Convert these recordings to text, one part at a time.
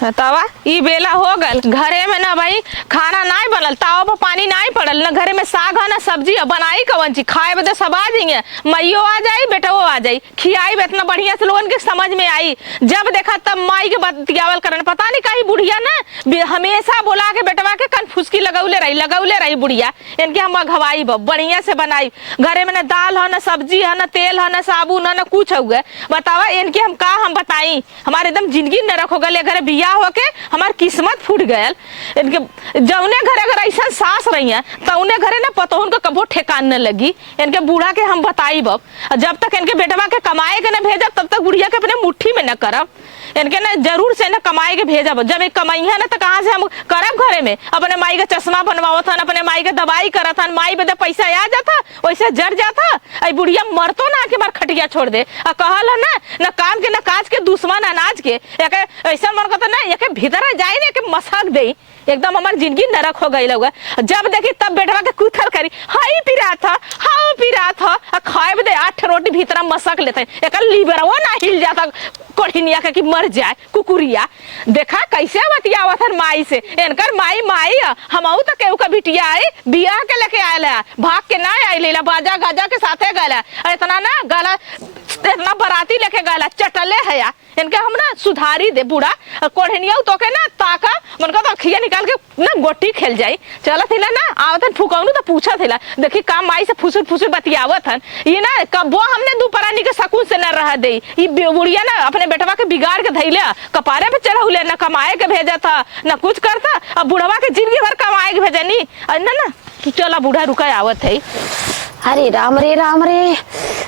तवा ई बेला हो गल घरे में ना भाई खाना नहीं बनल तावा पर पानी नहीं पड़ल ना घरे में साग है ना सब्जी है बनाई कवन चीज खाए बदे सब आ जाएंगे मैयो आ जाई बेटो आ जाई खियाई इतना बढ़िया से लोगन के समझ में आई जब देखा तब माई के बतियावल करन पता नहीं कहीं बुढ़िया ना हमेशा बोला के बेटवा के कनफुसकी लगौले रही बुढ़िया इनके हम घवाई बढ़िया से बनाई घरे में ना दाल है ना सब्जी है ना तेल है ना साबुन है ना कुछ हुआ बतावा इनके हम बताई हमारे एकदम जिंदगी न रखो गले घरे बिया होके हमार किस्मत फूट गयल इनके जौने घरे अगर ऐसा सास रही है तो उन्हें घरे ना पतोहन को कबो ठेकान न लगी इनके बूढ़ा के हम बताई बब जब तक इनके बेटवा के कमाए के न भेजब तब तक बुढ़िया के अपने मुट्ठी में न करब इनके ना जरूर से ना कमाए के भेजब जब एक कमाई है ना तो कहाँ से हम करब घरे में अपने माई का चश्मा बनवावत हन अपने माई के दवाई करत हन माई बदे पैसा आ जाता वैसे जर जाता आई बुढ़िया मरतो ना के बार खटिया छोड़ दे आ कहल है ना काम के ना काज के दुश्मन अनाज के ऐसा मन करता ना एक भीतर जाए ना के मसाक दे एकदम हमारी जिंदगी नरक हो गई लोग जब देखी तब बेटवा के कुथल करी हाई पिरा था हाउ पिरा था खाए बदे 8 रोटी भीतर मसक लेते एक लीवरवा ना हिल जाता कोढ़िनिया के कि मर जाए कुकुरिया देखा कैसे बतियावत हन माई से इनकर माई हमहू तो केहू का बिटिया आई बियाह के लेके आयल है भाग के ना आई लेला बाजा गाजा के साथे गला इतना ना गला इतना बराती लेके गला चटले है या इनके हम ना सुधारी दे बूढ़ा कोढ़िनिया तो के ना ताका मन का तो खिया निकाल के ना गोटी खेल जाई चला थिला ना आवतन फुकौनु तो पूछा थिला देखी काम माई से फुसुर बतियावत हन ये ना कबो हमने दुपरानी के सकून से न रह दे ये बुढ़िया ना अपने बेटवा के बिगाड़ के धैले कपारे पे चढ़ौले ना कमाए के भेजा था ना कुछ करता अब बुढ़वा के जिंदगी भर कमाए के भेजनी ना तू चला बूढ़ा रुका आवत है अरे राम रे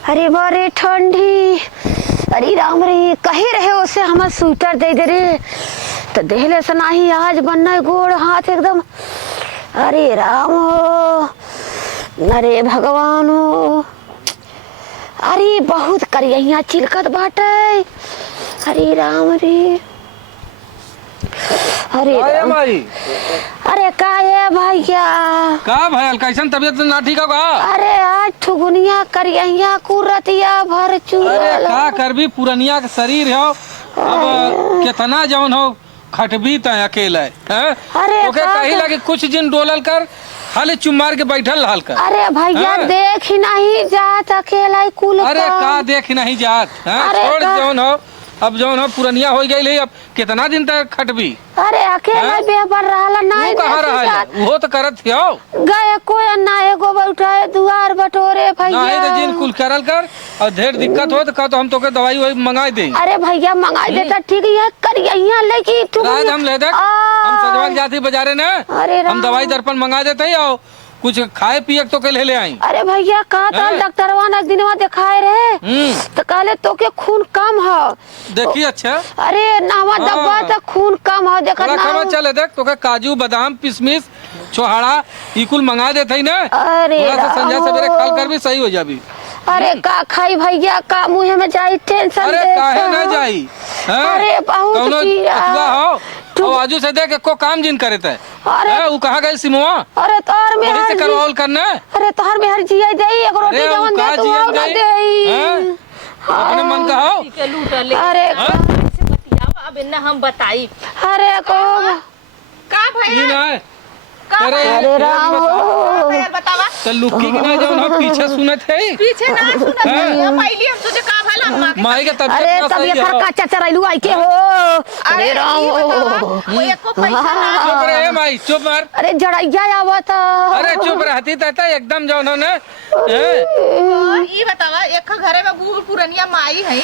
अरे बड़े ठंडी अरे राम रे कहे रहे उसे हमार स्वेटर दे दे रे तो देहले से नाही आज बनना गोड़ हाथ एकदम अरे राम अरे भगवान अरे बहुत करिया चिलकत बाटे अरे राम रे अरे अरे का है भैया का भैया कैसन तबीयत ना ठीक होगा अरे आज ठुगुनिया करिया कुरतिया भर चूर अरे का करबी पुरनिया के शरीर हो अब कितना जौन हो खटबी त अकेला है अरे ओके कही लगे कुछ दिन डोलल कर खाली चुमार के बैठल रहल कर अरे भैया देख ही नहीं जात अकेला कुल अरे का देख नहीं जात छोड़ जौन हो अब जौन हो पुरनिया हो गई अब कितना दिन तक खटबी अरे अकेला बेबर रहला नहीं कहां रहा वो तो करत हो गए कोई ना एगो बैठाए दुआर बटोरे भैया नहीं तो जिन कुल करल कर और ढेर दिक्कत हो तो हम तो के दवाई वही मंगाई दे अरे भैया मंगाई देता ठीक है करिया लेके तू हम ले दे हम सजवाल जाती बाजारे ना हम दवाई दर्पण मंगा देते और कुछ खाए पिए तो के ले आई अरे भैया कहा था डॉक्टरवा ने दिनवा दिखाए रहे तो कहले तो के खून कम है देखिए अच्छा अरे नावा दबा तो खून कम है देखा ना चले देख तो के काजू बादाम किशमिश छोहाड़ा ई कुल मंगा देते ही ना अरे संजय सवेरे खाल कर भी सही हो जाबी अरे का खाई भैया का मुंह में जाई टेंशन अरे काहे ना जाई अरे बहुत हो तो आजू से देख को काम जिन करे थे अरे वो कहाँ गए सिमुआ अरे तोहर में से करवाल करना अरे तोहर में हर जिया जाई एक रोटी जवन दे तू आओ ना दे अपने मन का हो अरे बतियावा अब इन्ना हम बताई अरे को का भैया अरे राम बतावा तो लुक्की की ना जो ना पीछे सुनत है पीछे ना सुनत है पहले हम तुझे का भला माई के तबियत पर का चाचा रैलू आई के हो अरे राम वो एको पैसा ना चुप रहे माई चुप मार अरे जड़ैया आवत अरे चुप रहती तता एकदम जो ना ये बतावा एक घरे में बूढ़ पुरनिया माई है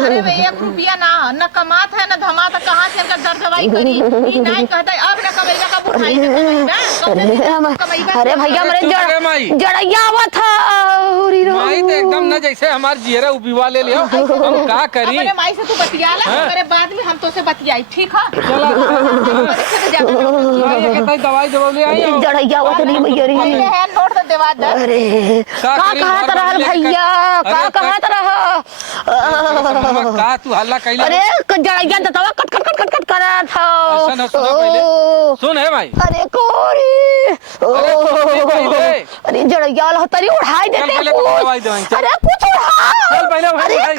घरे में 1 रुपया ना कमात है ना धमात कहां से इनका दर दवाई करी ई नहीं कहता अब ना कमैया का बुढ़ाई अरे भैया मेरे जड़ैया आवत माई तो एकदम ना जैसे हमार जियरा उबिवा ले लियो हम का करी अपने माई से तू बतियाला मेरे बाद में हम तो से बतियाई ठीक है चला माई के दवाई दवाई ले आई जड़ैया आवत नहीं भैया रे है नोट तो देवा दे अरे का कहत रहल भैया का कहत रह का तू हल्ला कैले अरे जड़ैया दतवा कट कट कट कट कट करत था सुन पहले सुन है भाई अरे कोरी अरे जड़ैया ला तरी उड़ाई देते अरे कुछ अरे कुछ उड़ा चल पहले अरे भाई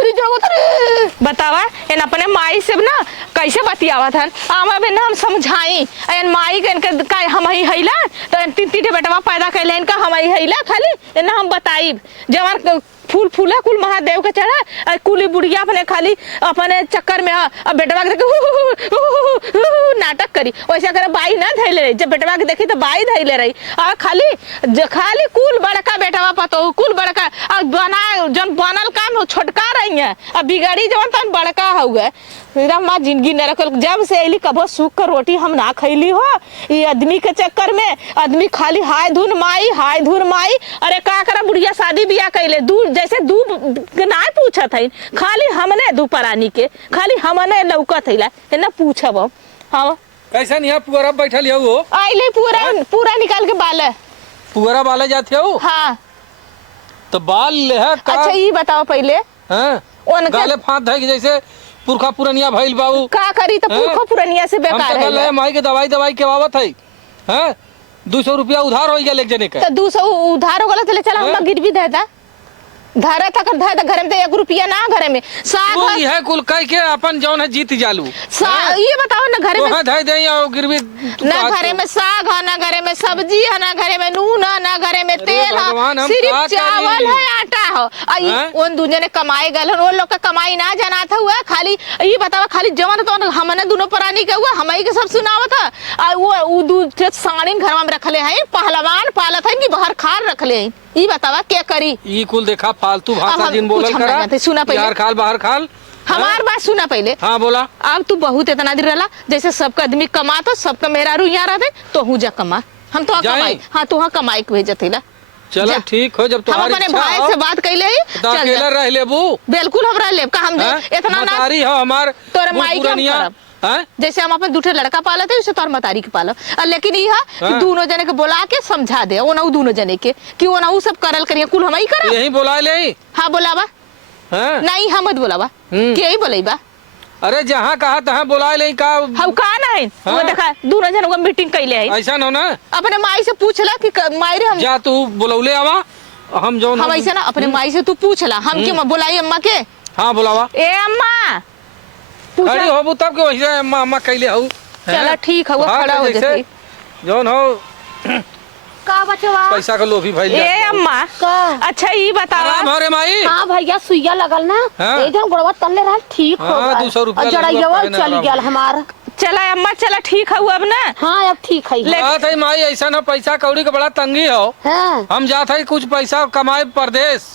अरे जाओ रे बतावा इन अपने माई से ना कैसे बतियावा था आमा बे ना हम समझाई एन माई के इनके का हम ही हैला तो इन तीन तीन बेटवा पैदा कैले इनका हम ही हैला खाली ना हम बताई जवान फूल फूला कुल महादेव के चढ़ा कुली बुढ़िया अपने खाली अपने चक्कर में अब बेटवा के देखे नाटक करी वैसे अगर बाई ना धैले रही जब बेटवा के देखी तो बाई धैले रही और खाली कुल बड़का बेटवा पतो कुल बड़का और बना जन बनल काम हो छोटका रही है अब बिगड़ी जवन तन बड़का हुआ माँ जिंदगी न रखल जब से अली कबो सूख कर रोटी हम ना खैली हो ये आदमी के चक्कर में आदमी खाली हाय धुन माई अरे का करा बुढ़िया शादी बियाह कैले दूर जैसे दू ना पूछत है खाली हमने दू परानी के खाली हमने लौकत है ना पूछब हाँ कैसा नहीं पुअरा बैठल हो आइले पूरा निकाल के बाल पुअरा बाले जाते हो हाँ तो बाल ले है का अच्छा ये बताओ पहले हैं गाले फांद है कि जैसे पुरखा पुरनिया भइल बाबू का करी तो पुरखा पुरनिया से बेकार है माई के दवाई के बाबत है हैं 200 रुपया उधार हो गया एक जने का तो 200 उधार हो गला चले चला हम गिरवी देता धारा था कर धारा घर में तो 1 रुपया ना घर में साग है कुल कह के अपन जौन है जीत जालू ये बताओ ना घर में धै दे और गिरवी ना घरे में साग है ना घरे में सब्जी है ना घरे में नून है ना घरे में तेल है सिर्फ चावल है आटा है उन दूजे ने कमाए गल वो लोग का कमाई ना जाना था हुआ खाली ये बताओ खाली जवन तो हमने दोनों प्राणी का हुआ हमारी के सब सुनावा था वो दूसरे साड़ी घर में रखले हैं पहलवान पालत है कि बाहर खार रखले हैं ये बतावा क्या करी ई कुल देखा फालतू भाषा जिन बोलल करा सुना पहले यार खाल बाहर खाल हमार बात सुना पहले हाँ बोला अब तू बहुत इतना दिन रहा जैसे सबका आदमी कमाता सबका मेरा रू यहाँ रहते तो हूँ जा कमा हम तो कमाई हाँ तो कमाई के भेजत हिला चलो ठीक हो जब हम अपने भाई से बात कैले अकेला रह लेबू बिल्कुल हम रह लेब का हम इतना मतारी हो हमार तोर माई के जैसे हम अपन दूसरे लड़का पालत है उसे तोर मतारी के पालो लेकिन यह दोनों जने के बोला के समझा दे वो दोनों जने के कि वो ना सब करल करिए कुल हम ही कर यही बोला ले हाँ बोलावा नहीं हम मत बोलावा के ही बोलेबा अरे जहाँ कहा तहाँ बोला ले का हम कहा नहीं वो देखा दोनों जन को मीटिंग कैले है ऐसा न ना अपने माई से पूछला कि माई रे हम जा तू बोलौले आवा हम जो हम ऐसा ना अपने माई से तू पूछला हम क्यों बुलाई अम्मा के हाँ बुलावा ए अम्मा खड़ी होबू तब के वैसे अम्मा अम्मा कैले हो चला ठीक है वो खड़ा हो जैसे जौन हो का बचवा पैसा का लोभी भाई ए अम्मा का अच्छा ये बताओ आराम हो रे माई हां भैया सुइया लगल ना एकदम गोड़वा तल्ले रहा ठीक हो गया 200 रुपया जड़ैया चल गया हमार चला अम्मा चला ठीक है अब ना हाँ अब ठीक है बात है माई ऐसा ना पैसा कौड़ी का बड़ा तंगी हो हम जात है कुछ पैसा कमाए परदेश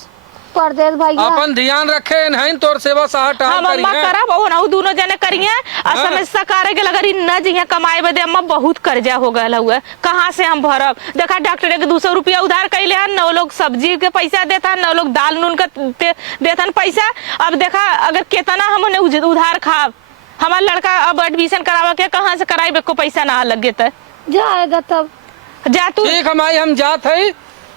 भैया अपन ध्यान रखे नहीं तोर सेवा सहाटा हम अम्मा करब और ना दोनों जने करिए समस्या करे के लगरी न जिया कमाए बदे अम्मा बहुत कर्जा हो गया हुआ कहाँ से हम भरब देखा डॉक्टर के 200 रुपया उधार कैले हैं 9 लोग सब्जी के पैसा देता 9 लोग दाल नून का देता पैसा अब देखा अगर कितना हमने उधार खाब हमारा लड़का अब एडमिशन करावा के कहाँ से कराई को पैसा ना लगे तो जाएगा तब जा तू ठीक हमारी हम जात है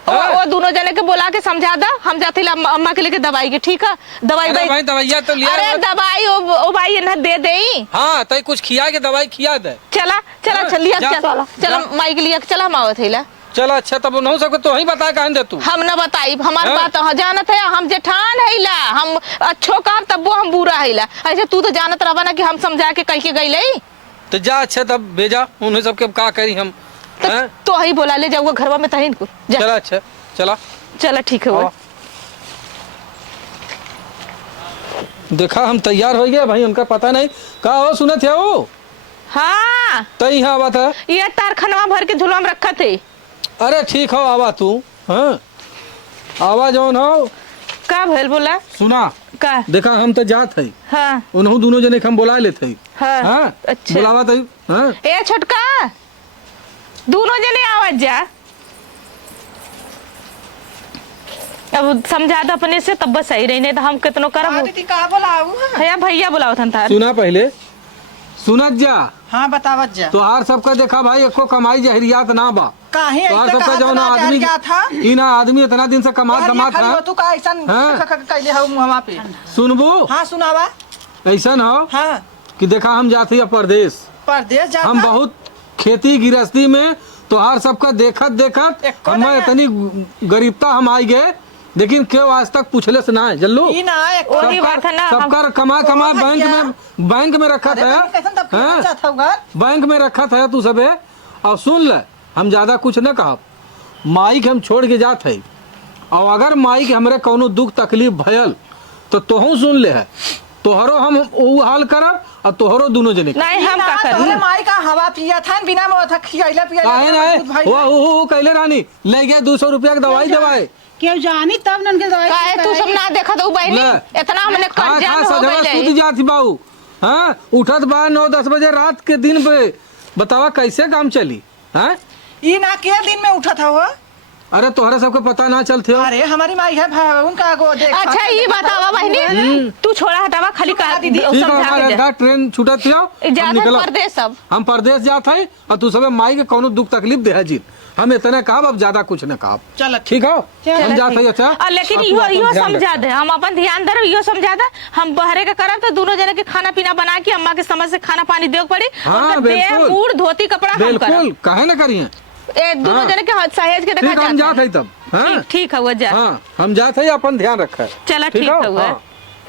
वो दोनों जने के बोला के समझा दा हम जाते अम्मा के लेके दवाई के ठीक है दवाई भाई दवाइया तो लिया अरे दवाई ओ भाई ना दे दे हाँ तई कुछ खिया के दवाई खिया दे चला चला चलिए चला माई के लिए चला मावत है चला अच्छा तब नहीं सके तो ही बता कहां दे तू हम न बताई हमार बात जानत है हम जेठान हैला हम अच्छो काम तब हम बुरा हैला ऐसे तू तो जानत रहबा ना कि हम समझा के कह के गइले तो जा अच्छा तब भेजा उन्हें सबके का करी हम तो ही बोला ले जाऊंगा घरवा में तहिन को चला अच्छा चला चला ठीक है वो देखा हम तैयार हो गया भाई उनका पता नहीं का हो सुना थे वो हाँ तई हाँ बात है ये तार खनवा भर के झुलवा में रखा थे अरे ठीक हो आवा तू हाँ आवा जौन हो का भैल बोला सुना का देखा हम तो जात है हाँ उन्हों दोनों जने हम बुला लेते हाँ, हाँ अच्छा बुलावा तई हाँ ए छोटका दोनों जने आवाज जा अब समझा दो अपने से तब बस सही रही नहीं तो हम कितनो करब भैया भैया बुलाओ था सुना पहले सुनत जा हाँ बतावत जा तो हर सबका देखा भाई एको कमाई जहरियात ना बा काहे तो हर ऐसे सबका कहा जो ना था, आदमी क्या था? ई ना आदमी इतना दिन से कमात दमात खाली है हो तू का ऐसा हाँ? कैले हो मुहवा पे सुनबू हाँ सुनावा ऐसा हो हाँ कि देखा हम जाते हैं परदेश परदेश जाता हम बहुत खेती गृहस्थी में तो हर सबका देखत देखत एको हम ना। इतनी गरीबता हम आई गए लेकिन क्यों आज तक पूछले से ना है जल्लू ई ना एक वही बात है ना, हम- सबका कमा कमा वो है बैंक में रखा अरे था भाई, कैसन तब हाँ? खर्चा था उगर? बैंक में रखा था तू सबे। और सुन ले, हम ज्यादा कुछ न कहा, माई के हम छोड़ के जात है, और अगर माई के हमरे कौनो दुख तकलीफ भयल तो तोहू सुन ले है, तोहरो हम वो हाल करब और तोहरो दोनों जने नहीं ई हम ना, का तोहरे करें। माई का हवा पिया था बिना में था खियाइला पियाइला काहे ना भाई वो कैले रानी ले गया 200 रुपया की दवाई दवाई केहू जानी तब नन के दवाई काहे तू सब ना देखा तो बहनी ले। इतना हमने खा कर्जा खा में हो सजवा गई सूत जाती बाऊ। हाँ उठत बा 9-10 बजे रात के दिन पे, बतावा कैसे काम चली। हाँ ई ना के दिन में उठा था वो। अरे तोहरा सबको पता ना चलते हो। अरे हमारी माई है भाई उनका गो देख अच्छा ये बतावा बहनी, तू छोड़ा हटावा खाली का दीदी, ठीक है, समझा हमारे के जा। का ट्रेन छूटत हो, हम ज्यादा निकलब। परदेश सब हम परदेश जात है और तू सबे माई के कोनो दुख तकलीफ दे जी। हम इतने कहा, अब ज्यादा कुछ न कहा। चल ठीक हो, हम जाते हैं। अच्छा और लेकिन अब तू इहो अपन इहो ध्यान समझा रख। दे, हम अपन ध्यान दे इहो समझा दे, हम बहरे के करब तो दोनों जने के खाना पीना बना के अम्मा के समझ से खाना पानी देव पड़ी। हाँ, और देह बिल्कुल। मूड धोती कपड़ा हम करब। बिल्कुल, काहे न करिए। ए दोनों हाँ। जने के हाथ सहेज के देखा ठीक, हम जाते हैं तब। हाँ ठीक है वो जा। हाँ हम जाते हैं, अपन ध्यान रखा। चला ठीक है वो।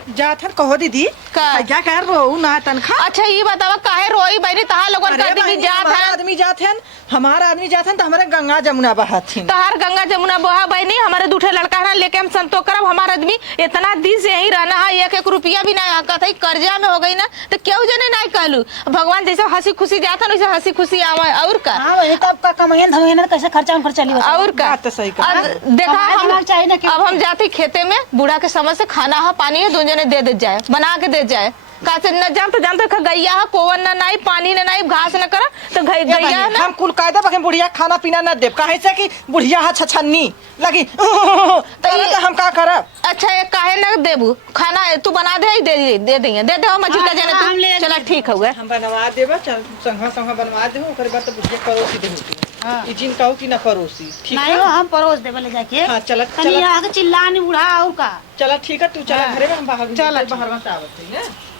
जाथन कहो दीदी का? क्या कर रो ना तनखा। अच्छा ये बतावा काहे रोई बहनी, तहार लोगन अरे का आदमी बहनी, जात हमारा है, आदमी जाथन, हमारा आदमी जाथन तो हमारे गंगा जमुना बहाथिन। तहार गंगा जमुना बहा बहनी, हमारे दूठे लड़का है ना लेके हम संतोष करब। हमारा आदमी इतना दिन से यही रहना है, 1-1 रुपया भी ना कहता है, कर्जा में हो गई ना तो क्यों जने नहीं कहलू। भगवान जैसे हंसी खुशी जाता ना वैसे हंसी खुशी आवा। और का हां वही तब का कमाइन धमाइन ना कैसे खर्चा में चली बस और का बात तो सही कहा। अब देखा हमारे हम दिमाग चाहिए ना कि- अब हम जाते खेते में, बूढ़ा के समझ से खाना है पानी है, दोनों जने दे दे जाए, बना के दे जाए। का से न जान तो जानते गैया है, कोवन न नहीं, पानी न नहीं, घास न कर तो गैया है ना। हम कुल कायदा बखे बुढ़िया खाना पीना न देब काहे से कि बुढ़िया है छछन्नी लगी तो हम का करब। अच्छा ये काहे न देबू खाना, तू बना दे दे देंगे, दे दे मछली का हाँ, जने हम ले तू। चला ठीक है हम बनवा देबा, चल संघा संघा बनवा देबो, ओकर बाद तो बुढ़िया परोसी देबो। हां ई जिन कहू कि न परोसी ठीक नहीं हो हम परोस देबे ले जाके। हां चल तनी चल आगे चिल्लानी बुढ़ा और का चल ठीक है, तू चला घरे में, हम बाहर चल, बाहर में आवत है।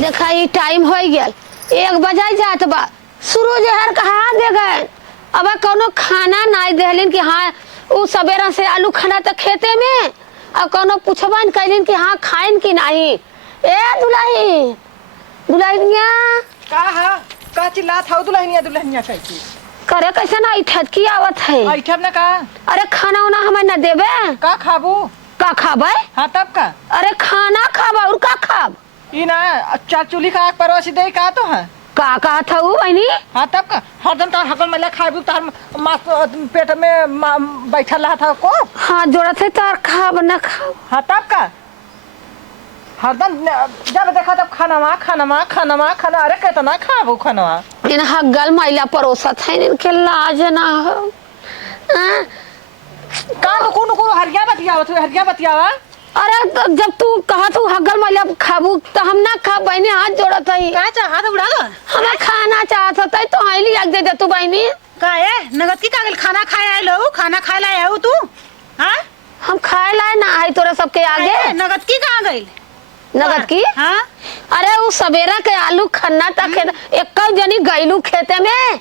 देखा ई टाइम हो गया, 1 बजे जात बा, सूरज हर कहा दे गए। अब कोनो खाना नहीं देहलिन कि हाँ उ सवेरा से आलू खाना तो खेते में, और कोनो पूछबन कैलिन कि हाँ खाइन कि नहीं। ए दुल्ही दुल्हनिया का चिल्लात हौ दुल्हनिया दुल्हनिया कह के करे कैसे ना ठटकी आवत है। ऐठब न का अरे खाना उना हमें न देबे, का खाबू। का खाबे? हाँ तब का अरे खाना खाबा और का खाब? ई ना चार चूल्ही का आग परोसी दे का तो है। का कहा था वो बहनी? हाँ तब का हरदम तार हकल में खाबू, तार मास पेट में बैठल रहा था को। हाँ जोड़त है तार खाब न खाब। हाँ तब का हरदम जब देखा तब खाना खाना, अरे कितना खाबू खाना। इन हगल मैला परोसत है, इनके लाज ना हो। हाँ? का नुकुर हरिया बतियावा। अरे तो जब तू कहा तू हगल मैला खाबू तो हम ना खा बहनी, हाथ जोड़त है। का चाहा तो बुढ़ा दो हमें खाना चाहत होता है तो आईली आग दे तू बहनी। का है नगद की कागल खाना खाए आए लो, खाना खाए लाए हो तू। हां हम खाए लाए ना है तोरा सबके आगे। नगद की कहां गई नगद की? हां अरे वो सवेरा के आलू खन्ना तक एक जनी गईलू खेते में।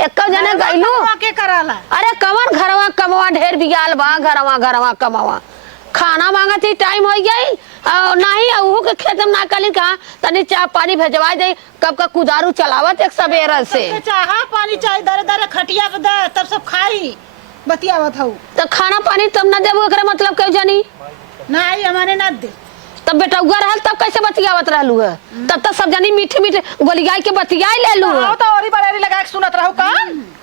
एक जने गईलू के कराला। अरे कमर घरवा कमवा ढेर बिगाल बा, घरवा कमवा खाना मांगत ही टाइम हो गई नहीं। उहो के खेत में ना कली कहा तनी चाय पानी भेजवा दे, कब का कुदारू चलावत एक सवेरा से। चाहा पानी चाय दरे दरे खटिया पे दे तब सब खाई बतियावत हूं। तो खाना पानी तब ना देबो, एकरा मतलब क्यों जानी? नहीं हमारे ना दे। तब बेटा उगा रहल तब कैसे बतियावत रहलू है? तब तक सब जानी मीठे मीठे गोलियाई के बतियाई लेलू है। आओ तो औरी बड़ेरी लगा के सुनत रहू का।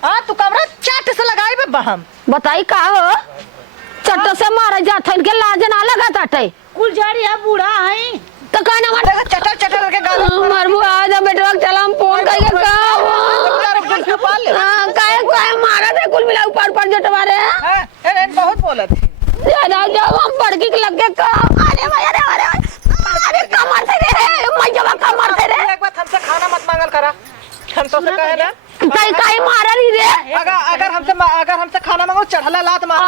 हां तू कमरा चाट से लगाई बे बहम। बताई का हो चट्टो से मारा जात है, इनके लाज ना लगा ताटे। कुल जारी है बूढ़ा है तो कहना मार चटर के गाल मरबू आ जा बेटवा, चला हम फोन करके काहे मारा रे कुल मिला ऊपर जटवा रे। ए बहुत बोलत थी। जब हम बड़की के लगे का अरे भाई अरे कमर से रे मैं जब कमर से रे एक बार हमसे खाना मत मांगल करा, हम तो से कहे ना काहे मारा री रे। अगर हमसे खाना मांगो चढ़ला लात मार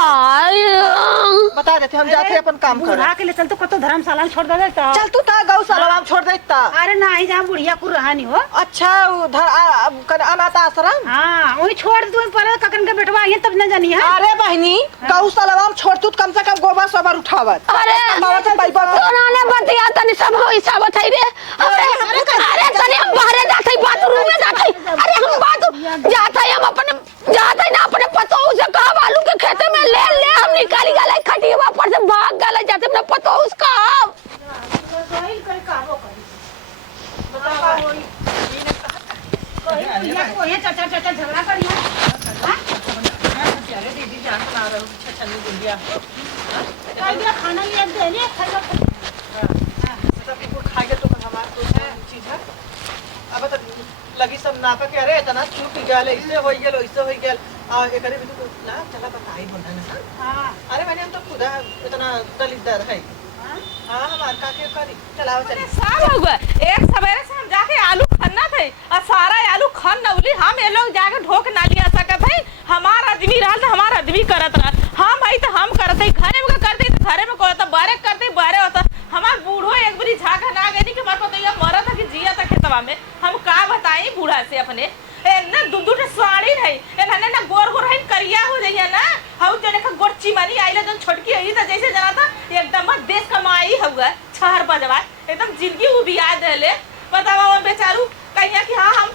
बता देते हम जाते अपन काम कर। बूढ़ा के लिए चल तो कतो धर्मशाला में छोड़ दे देता। चल तू ता गौशाला में छोड़ देता। अरे नहीं जहाँ बुढ़िया कुल रहा नहीं हो। अच्छा उधर अनाथ आश्रम। हाँ वही छोड़ तू पहले ककन के बेटवा आई तब न जानी है। अरे बहनी गौशाला में छोड़ तू कम से कम गोबर सोबर उठावत। अरे तोराने बतिया तनी सब हो हिसाब थई रे। अरे तनी हम बाहर जाते बाथरूम में जाते। अरे हम बात जाते हम अपने जाते ना अपने पतोह से कहा आलू के खेते में ले ले हम निकाली गले खटिया पर से भाग गले जाते अपने पतोह उसका कोई चाचा चाचा झगड़ा करिए। अरे दीदी जान बना रहे हो छछनी गुंडिया खाना लिया दे ले सब कुछ खाएंगे तो हमारा तो चीज है। अब तो लगी सब नापे के अरे इतना चुप गया इससे हो गेल इससे हो गेल आ एकरे भी तो ना चला बताई बोलता ना। हां अरे मैंने हम तो खुद इतना दलिद्दर है। हां हमार का के करी चलाओ चली सब हुआ एक सवेरे से हम जाके आलू खन्ना थे और सारा आलू खन नवली हम ये लोग जाके ढोक ना लिया सकत है। हमारा आदमी रहल तो हमारा आदमी करत रहा हम आई तो हम करते घरे में करते तो घरे में करता बारे करते बारे होता। हमार बूढ़ो एक बारी झाका ना गई कि हमारे पता मरा था कि जिया था खेतवा में हम का बताई बूढ़ा से अपने ना दूध साड़ी नहीं एने ना गोर गोर है करिया हो जाइए ना हाउ जने का गोरची मानी आइला जन छोटकी आई था जैसे जना था एकदम देश कमाई हुआ छहर बजवा एकदम जिंदगी उबिया देले बतावा वो बेचारू कहिया कि हां हम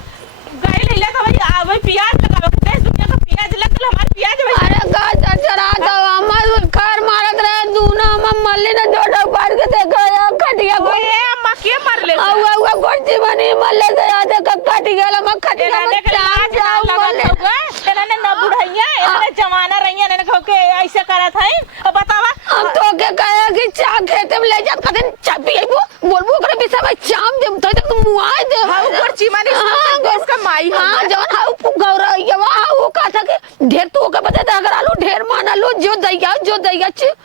गए लेला तो भाई प्याज लगावे देश दुनिया का प्याज लगल हमार प्याज भाई। अरे गाज चढ़ा दो हम खर मारत रहे दूना हम मल्ले न जोड़ पार के देखा या खटिया को ए मक्के मर ले आवा गोरची बनी मल्ले से आते कटी गेला म खटिया में लाज ना लगत हुआ एने न बुढ़ैया एने जमाना रहिया ने के ऐसे करत है बतावा हम तो के कहे कि चा खेते में ले जा कदन चा पीबो बोलबो करे विषय में चाम दे तो मुआय दे हाउ गोरची मानी देश का माई हां जवन हाउ गौरैया हाउ का था के ढेर तो के बता अगर आलू ढेर मान लो जो दैया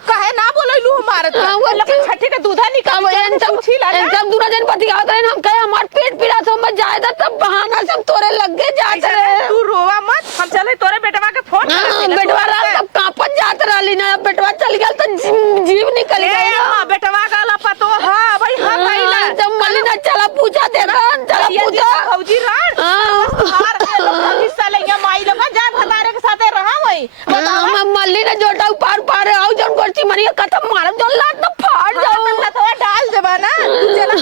कहे ना बोलैलू हमारे तो लखन छठी के दूधा निकाल हम सब दूना जन बतियात रहे हम कहे हमार पेट पीड़ा से हम जायदा तब बहाना सब तोरे लग गए जात रहे। तू रोवा मत हम चले तोरे बेटवा के फोन बेटवा रात तब कांपत जात रहली ना बेटवा चल गया तो जीव निकल गया। हां बेटवा गाला पतो हां भाई हां भाई ना जब मली ना चला पूछा तेरा चला पूछा भौजी राण हार हिस्सा ले माई लोग जा भतारे के साथे रहा वही हम मल्ली ने जोटा पार पार आओ जन गोरची मनी खत्म मार जन लात न फाड़ जाओ ना तो डाल देबा ना चला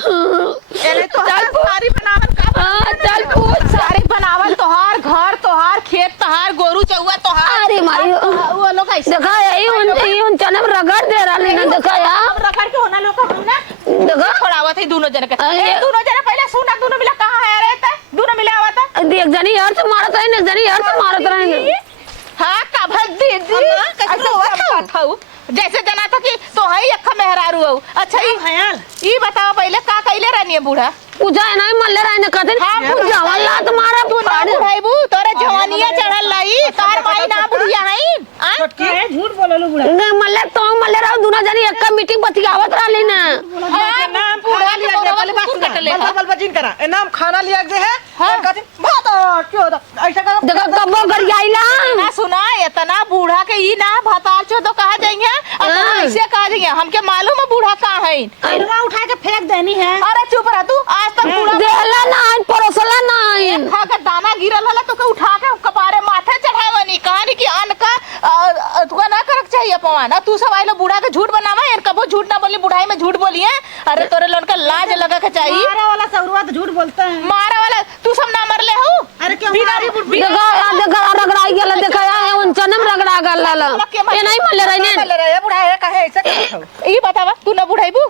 एले तो सारी बनावल का चल पूछ सारी बनावल तोहार घर तोहार खेत तोहार गोरू चौवा तोहार अरे मारी वो लोग ऐसे देखा यही उन चनम रगड़ दे रहली ना देखा हम रखड़ के होना लोग हम ना देखा छोड़ावत है दोनों जन के दोनों जन पहले सुना दोनों मिला कहां है रहता दोनों मिला आवता एक जनी यार से मारत रहे एक जनी यार से मारत रहे। हां का भल दीदी ऐसा था जैसे जना था कि तो है अखा मेहरारू हो। अच्छा ई बताओ पहले का कइले रहनी है बूढ़ा पूजा है ना मल्ले रहे ने कहते हां पूजा वाला तुम्हारा तू ना बुढ़ाईबू तोरे जवानिया चढ़ल लाई तार माई ना बुढ़िया है छोटकी झूठ बोललू बुढ़ा ने मल्ले तो मल्ले रहो दूना जनी एक मीटिंग बतियावत रहली ना हां नाम बूढ़ा लिया के वाले बस बात कट ले बल बजिन करा ए नाम खाना लिया जे है कहते बहुत क्यों ऐसा करो देखा कबो घर आइला ना सुना इतना बूढ़ा के ई ना भतार चो तो कहा जाएंगे ऐसे कहा जाएंगे हमके मालूम है बूढ़ा कहां है अरवा उठा के फेंक देनी है। अरे चुप रह तू आज तक बूढ़ा देला ना परोसला ना खा के दाना गिरल हला तो के उठा के कपारे माथे चढ़ावनी कहानी की अन्न का तुका ना करक चाहिए अपमान तू सब आइलो बूढ़ा के झूठ बनावा यार कबो झूठ ना बोली बुढ़ाई में झूठ बोली है। अरे तोरे लोन का लाज लगा के चाहिए मारा वाला सौरवा तो झूठ बोलता है। मारा वाला तू सब ना मरले हो अरे क्यों देखा रगड़ाई गेला देखा उन चनम रगड़ा गल्ला ये नहीं मल्ले रही बुढ़ा है कहे ऐसा कर ई बतावा तू ना बुढ़ाईबू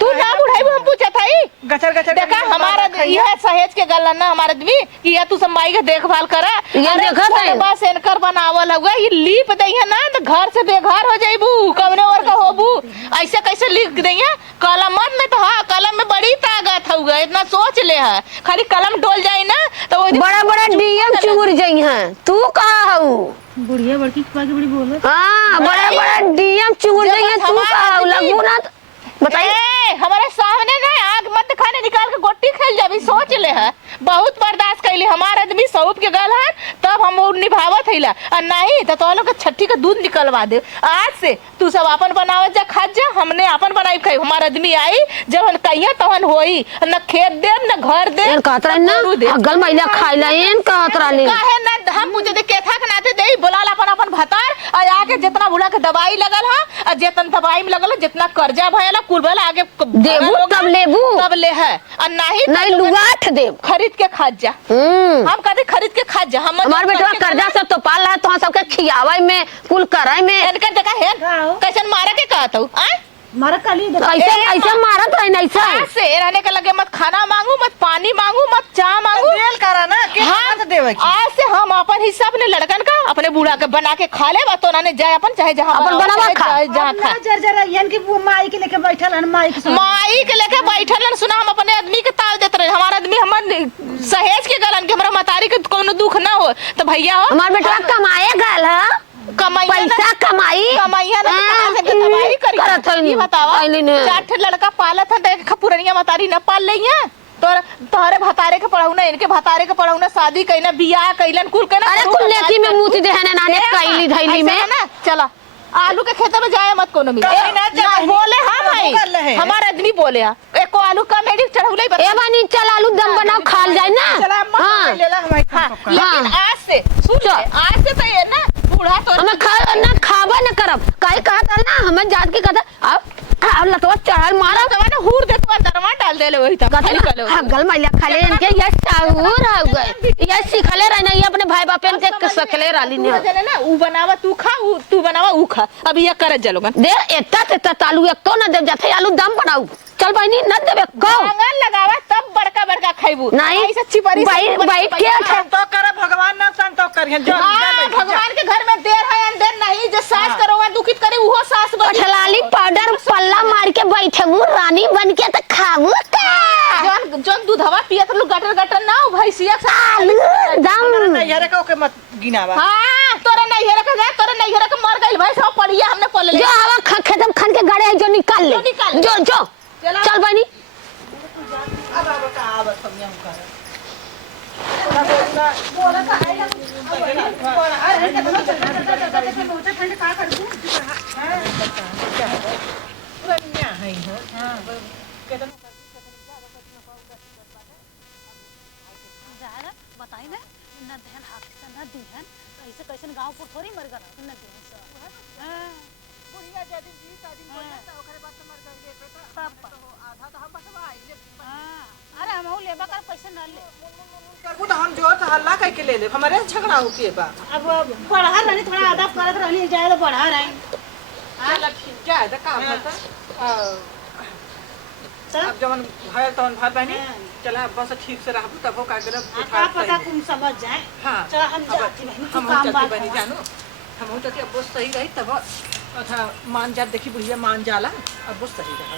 तू ना बुढ़ाईबू हम पूछत हई गचर गचर देखा हमारा यह सहेज के गल्ला ना हमारा आदमी कि या तू संभाई के देखभाल करा ये देखत है बस इनकर बनावल हुआ ये लीप दइया ना तो घर से बेघर हो जाइबू कवने और का होबू ऐसे कैसे लिख दइया कलम में तो हां कलम में बड़ी ताकत हुआ इतना सोच ले है खाली कलम डोल जाई ना तो बड़ा बड़ा डीएम चूर जाई है तू कहां हऊ बुढ़िया बड़की बड़ी बोल हां बड़ा बड़ा डीएम चूर जाई है तू कहां लगू ना बताइए हमारे सामने ना आग मत खाने निकाल के गोटी खेल जाबी सोच ले है बहुत बर्दाश्त कैली हमारा आदमी सऊप के गल है तब हम खूब निभावत हैला और नहीं तो तो लोग के छठी का दूध निकलवा दे। आज से तू सब अपन बनावत जा खा जा, हमने अपन बनाई खाई। हमार आदमी आई जब हम कहिया तहन होई, न खेत देम न घर देम। एन कहत रही ना अगल महिला खाइला एन कहत रही काहे ना हम पूछे दे केथा के नाते देई बोलाल अपन अपन भतार और आगे जितना बुढ़ा के दवाई लगल है और जितना दवाई में लगल जितना कर्जा भयला कुल भला आगे देबू तब लेबू तब ले है और नहीं लुगाठ देब खरीद के खा जा। हम कहते खरीद के खा जा। हमार बेटवा कर्जा से तो पाल रहा तो सबके खियावे में कुल कराए में इनकर देखा है कैसन मारा के कहत हूं आ मारा कली दे ऐसे ऐसे मारत रही ना ऐसे से रहने के लगे मत खाना मांगू मत पानी मांगू मत चाय मांगू तेल करा ना के हाथ देवे की। आज से हम अपन हिस्सा अपने लड़कन का अपने बूढ़ा के बना के खा ले तो ना जाए अपन चाहे जहां अपन बनावा खा। जहां खा जर जर यन की वो माई के लेके बैठल हन माई के माई के लेके बैठल सुना हम अपने आदमी के ताल देते रहे। हमारा आदमी हमर सहेज के गलन के हमरा मतारी के कोनो दुख ना हो तो भैया हो हमार बेटवा कमाए गल है कमाई पैसा कमाई कमाइया ना कहाँ से दवाई करी करत है ये बतावा पहले ने 4 लड़का पालत है देख पुरनिया मतारी न पाल लई है तोहरे भतारे के पढ़ाऊ ना इनके भतारे के पढ़ाऊ ना शादी कइना बियाह कइलन कुल कइना अरे कुल लेकी में मूती देहने नाने कैली धैली में ना चला आलू के खेत में जाए मत कोनो मिले ना बोले हां भाई हमारा आदमी बोले एको आलू का मेरी चढ़ौले ए बानी चल आलू दम बनाओ खाल जाए ना चला अम्मा ले ला हमारी हां लेकिन आज से सुन आज से तो ये ना बूढ़ा तो हम खा ना खाबा न करब काई कहत ना हम जात के कहत अब लतवा चढ़ल मारा तो ना हूर दे तो दरमा डाल देले वही तक खाली कलो गल मैला खाले इनके ये चाहूर हो गए ये सिखले रह नहीं अपने भाई बापेन के सकले राली ने चले ना ऊ बनावा तू खा तू बनावा ऊ खा अब ये कर जलोगन दे एता ते तालू एक तो न दे जाथे आलू दम बनाऊ चल बहनी न देबे को आंगन लगावा तब बड़का बड़का खाइबू नहीं ऐसे चिपरी भाई भाई के तो करे भगवान ना संतोष करिए जो भगवान के घर में देर है अंदर नहीं जो सास करोगा दुखित करे वो सास बनी पठलाली पाउडर पल्ला मार के बैठबू रानी बन के त खाबू का जोन जोन दूधवा पियत लोग गटर गटर ना भैंसिया आलू दम नहीं हरे का ओके मत गिनावा। हां तोरे नहीं हेरे का तोरे नहीं हेरे का मर गइल भाई सब पड़िया हमने पल ले जो हवा खतम खान के गड़े जो निकाल ले जो चल बहनी अब का अब समझम कर बताई ना न देहन हाथ से न दिहन ऐसे कैसे गांव पर थोड़ी मर गरा न देहन सब हां बुढ़िया जदी जी शादी बोले त ओकरे बात मर गए बेटा सब आधा तो हम बटवा आइले। हां अरे हम लेबा कर पैसा न ले करबू त हम जो त हल्ला कह के ले ले हमारे झगड़ा हो के बा। अब बढ़ा रहनी थोड़ा आदत करत रहनी जाए तो बढ़ा रही चल जाए त काम होता अब जवन भयल तवन भर बनी चला बस ठीक से रहबू तब का करे का पता तुम समझ जाए। हां चल हम जाती बहनी हम काम चलती बात बनी जानू हम तो अब सही रही तब अच्छा मान जा देखी बुढ़िया मान जाला अब सही रहा।